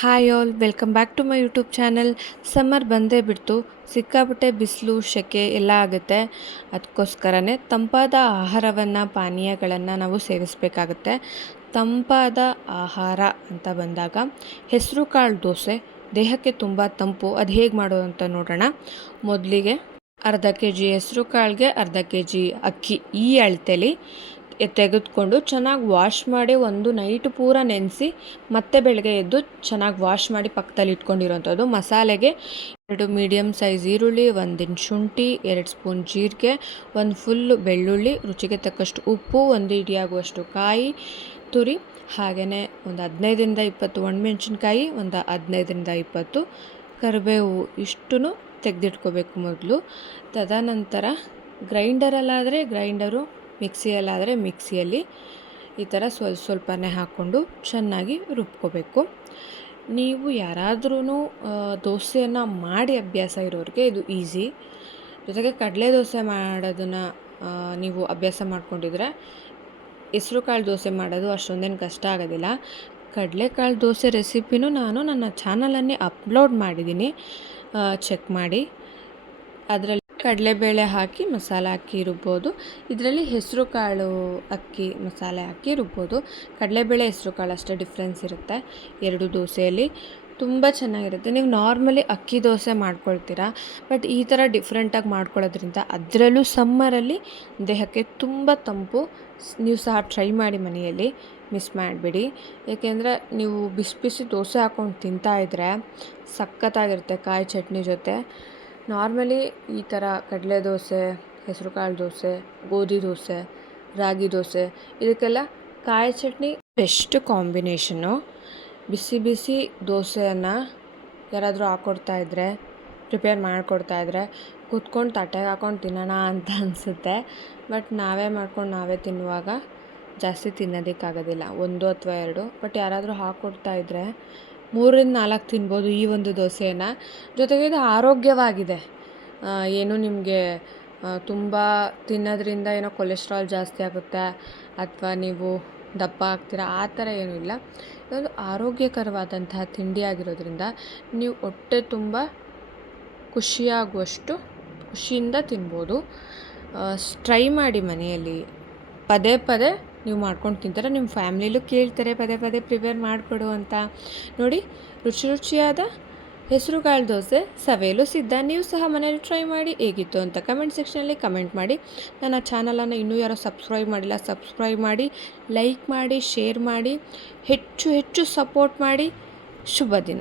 Hi all welcome back to my YouTube channel summer ಬಂದೇ ಬಿಡ್ತು. ಸಿಕ್ಕಾಪಟ್ಟೆ ಬಿಸಿಲು ಸೆಕೆ ಎಲ್ಲ ಆಗುತ್ತೆ. ಅದಕ್ಕೋಸ್ಕರನೇ ತಂಪಾದ ಆಹಾರವನ್ನು, ಪಾನೀಯಗಳನ್ನು ನಾವು ಸೇವಿಸಬೇಕಾಗುತ್ತೆ. ತಂಪಾದ ಆಹಾರ ಅಂತ ಬಂದಾಗ ಹೆಸರು ಕಾಳು ದೋಸೆ, ದೇಹಕ್ಕೆ ತುಂಬ ತಂಪು, ಅದು ಹೇಗೆ ಮಾಡೋದು ಅಂತ ನೋಡೋಣ. ಮೊದಲಿಗೆ ಅರ್ಧ ಕೆ ಜಿ ಹೆಸರು ಕಾಳಿಗೆ ಅರ್ಧ ಕೆ ಜಿ ಅಕ್ಕಿ, ಈ ಅಳತೆಲಿ ತೆಗೆದುಕೊಂಡು ಚೆನ್ನಾಗಿ ವಾಶ್ ಮಾಡಿ ಒಂದು ನೈಟ್ ಪೂರ ನೆನೆಸಿ ಮತ್ತೆ ಬೆಳಗ್ಗೆ ಎದ್ದು ಚೆನ್ನಾಗಿ ವಾಶ್ ಮಾಡಿ ಪಕ್ಕದಲ್ಲಿ ಇಟ್ಕೊಂಡಿರೋಂಥದ್ದು. ಮಸಾಲೆಗೆ ಎರಡು ಮೀಡಿಯಮ್ ಸೈಜ್ ಈರುಳ್ಳಿ, ಒಂದಿನ ಶುಂಠಿ, ಎರಡು ಸ್ಪೂನ್ ಜೀರಿಗೆ, ಒಂದು ಫುಲ್ ಬೆಳ್ಳುಳ್ಳಿ, ರುಚಿಗೆ ತಕ್ಕಷ್ಟು ಉಪ್ಪು, ಒಂದು ಇಡಿಯಾಗುವಷ್ಟು ಕಾಯಿ ತುರಿ ಹಾಗೆಯೇ ಒಂದು ಹದಿನೈದರಿಂದ ಇಪ್ಪತ್ತು ಒಣಮೆಣ್ಸಿನ್ಕಾಯಿ ಒಂದು ಹದಿನೈದರಿಂದ ಇಪ್ಪತ್ತು ಕರಿಬೇವು ಇಷ್ಟು ತೆಗೆದಿಟ್ಕೋಬೇಕು ಮೊದಲು. ತದನಂತರ ಗ್ರೈಂಡರಲ್ಲಾದರೆ ಗ್ರೈಂಡರು ಮಿಕ್ಸಿಯಲ್ಲಾದರೆ ಮಿಕ್ಸಿಯಲ್ಲಿ ಈ ಥರ ಸ್ವಲ್ಪ ಸ್ವಲ್ಪನೇ ಹಾಕ್ಕೊಂಡು ಚೆನ್ನಾಗಿ ರುಬ್ಕೋಬೇಕು. ನೀವು ಯಾರಾದ್ರೂ ದೋಸೆಯನ್ನು ಮಾಡಿ ಅಭ್ಯಾಸ ಇರೋರಿಗೆ ಇದು ಈಸಿ. ಜೊತೆಗೆ ಕಡಲೆ ದೋಸೆ ಮಾಡೋದನ್ನು ನೀವು ಅಭ್ಯಾಸ ಮಾಡ್ಕೊಂಡಿದ್ರೆ ಹೆಸ್ರು ಕಾಳು ದೋಸೆ ಮಾಡೋದು ಅಷ್ಟೊಂದೇನು ಕಷ್ಟ ಆಗೋದಿಲ್ಲ. ಕಡಲೆಕಾಳು ದೋಸೆ ರೆಸಿಪಿನೂ ನಾನು ನನ್ನ ಚಾನಲನ್ನೇ ಅಪ್ಲೋಡ್ ಮಾಡಿದ್ದೀನಿ. ಚೆಕ್ ಮಾಡಿ. ಅದರಲ್ಲಿ ಕಡಲೆಬೇಳೆ ಹಾಕಿ ಮಸಾಲೆ ಹಾಕಿ ರುಬ್ಬೋದು. ಇದರಲ್ಲಿ ಹೆಸರು ಕಾಳು ಅಕ್ಕಿ ಮಸಾಲೆ ಹಾಕಿ ರುಬ್ಬೋದು. ಕಡಲೆಬೇಳೆ ಹೆಸರು ಕಾಳು ಅಷ್ಟೇ ಡಿಫ್ರೆನ್ಸ್ ಇರುತ್ತೆ. ಎರಡು ದೋಸೆಯಲ್ಲಿ ತುಂಬ ಚೆನ್ನಾಗಿರುತ್ತೆ. ನೀವು ನಾರ್ಮಲಿ ಅಕ್ಕಿ ದೋಸೆ ಮಾಡ್ಕೊಳ್ತೀರಾ ಬಟ್ ಈ ಥರ ಡಿಫ್ರೆಂಟಾಗಿ ಮಾಡ್ಕೊಳ್ಳೋದ್ರಿಂದ ಅದರಲ್ಲೂ ಸಮ್ಮರಲ್ಲಿ ದೇಹಕ್ಕೆ ತುಂಬ ತಂಪು. ನೀವು ಸಹ ಟ್ರೈ ಮಾಡಿ ಮನೆಯಲ್ಲಿ ಮಿಸ್ ಮಾಡಿಬಿಡಿ. ಏಕೆಂದರೆ ನೀವು ಬಿಸಿ ಬಿಸಿ ದೋಸೆ ಹಾಕ್ಕೊಂಡು ತಿಂತಾಯಿದ್ರೆ ಸಖತ್ತಾಗಿರುತ್ತೆ ಕಾಯಿ ಚಟ್ನಿ ಜೊತೆ. ನಾರ್ಮಲಿ ಈ ಥರ ಕಡಲೆ ದೋಸೆ ಹೆಸರು ಕಾಳು ದೋಸೆ, ಗೋಧಿ ದೋಸೆ, ರಾಗಿ ದೋಸೆ, ಇದಕ್ಕೆಲ್ಲ ಕಾಯಿ ಚಟ್ನಿ ಬೆಸ್ಟ್ ಕಾಂಬಿನೇಷನ್ನು ಬಿಸಿ ಬಿಸಿ ದೋಸೆಯನ್ನು ಯಾರಾದರೂ ಹಾಕ್ಕೊಡ್ತಾ ಇದ್ದರೆ ಪ್ರಿಪೇರ್ ಮಾಡಿಕೊಡ್ತಾ ಇದ್ದರೆ ಕೂತ್ಕೊಂಡು ತಟ್ಟೆಗೆ ಹಾಕ್ಕೊಂಡು ತಿನ್ನೋಣ ಅಂತ ಅನಿಸುತ್ತೆ. ಬಟ್ ನಾವೇ ಮಾಡ್ಕೊಂಡು ನಾವೇ ತಿನ್ನುವಾಗ ಜಾಸ್ತಿ ತಿನ್ನೋದಕ್ಕಾಗೋದಿಲ್ಲ. ಒಂದು ಅಥವಾ ಎರಡು. ಬಟ್ ಯಾರಾದರೂ ಹಾಕ್ಕೊಡ್ತಾ ಇದ್ದರೆ ಮೂರರಿಂದ ನಾಲ್ಕು ತಿನ್ಬೋದು ಈ ಒಂದು ದೋಸೆಯನ್ನು. ಜೊತೆಗೆ ಇದು ಆರೋಗ್ಯವಾಗಿದೆ ಏನು ನಿಮಗೆ ತುಂಬ ತಿನ್ನೋದ್ರಿಂದ ಏನೋ ಕೊಲೆಸ್ಟ್ರಾಲ್ ಜಾಸ್ತಿ ಆಗುತ್ತೆ, ಅಥವಾ ನೀವು ದಪ್ಪ ಆಗ್ತೀರಾ, ಆ ಥರ ಏನೂ ಇಲ್ಲ. ಇದೊಂದು ಆರೋಗ್ಯಕರವಾದಂತಹ ತಿಂಡಿ ಆಗಿರೋದ್ರಿಂದ ನೀವು ಹೊಟ್ಟೆ ತುಂಬ ಖುಷಿಯಾಗುವಷ್ಟು ಖುಷಿಯಿಂದ ತಿನ್ಬೋದು. ಟ್ರೈ ಮಾಡಿ ಮನೆಯಲ್ಲಿ. ಪದೇ ಪದೇ ನೀವು ಮಾಡ್ಕೊಂಡು ತಿಂತಾರೆ, ನಿಮ್ಮ ಫ್ಯಾಮ್ಲಿಲೂ ಕೇಳ್ತಾರೆ, ಪದೇ ಪದೇ ಪ್ರಿಪೇರ್ ಮಾಡಿಕೊಡು ಅಂತ. ನೋಡಿ, ರುಚಿ ರುಚಿಯಾದ ಹೆಸರುಕಾಳು ದೋಸೆ ಸವೆಯಲು ಸಿದ್ಧ. ನೀವು ಸಹ ಮನೇಲಿ ಟ್ರೈ ಮಾಡಿ, ಹೇಗಿತ್ತು ಅಂತ ಕಮೆಂಟ್ ಸೆಕ್ಷನಲ್ಲಿ ಕಮೆಂಟ್ ಮಾಡಿ. ನನ್ನ ಚಾನಲನ್ನು ಇನ್ನೂ ಯಾರೋ ಸಬ್ಸ್ಕ್ರೈಬ್ ಮಾಡಿಲ್ಲ ಸಬ್ಸ್ಕ್ರೈಬ್ ಮಾಡಿ ಲೈಕ್ ಮಾಡಿ ಶೇರ್ ಮಾಡಿ, ಹೆಚ್ಚು ಹೆಚ್ಚು ಸಪೋರ್ಟ್ ಮಾಡಿ. ಶುಭ ದಿನ.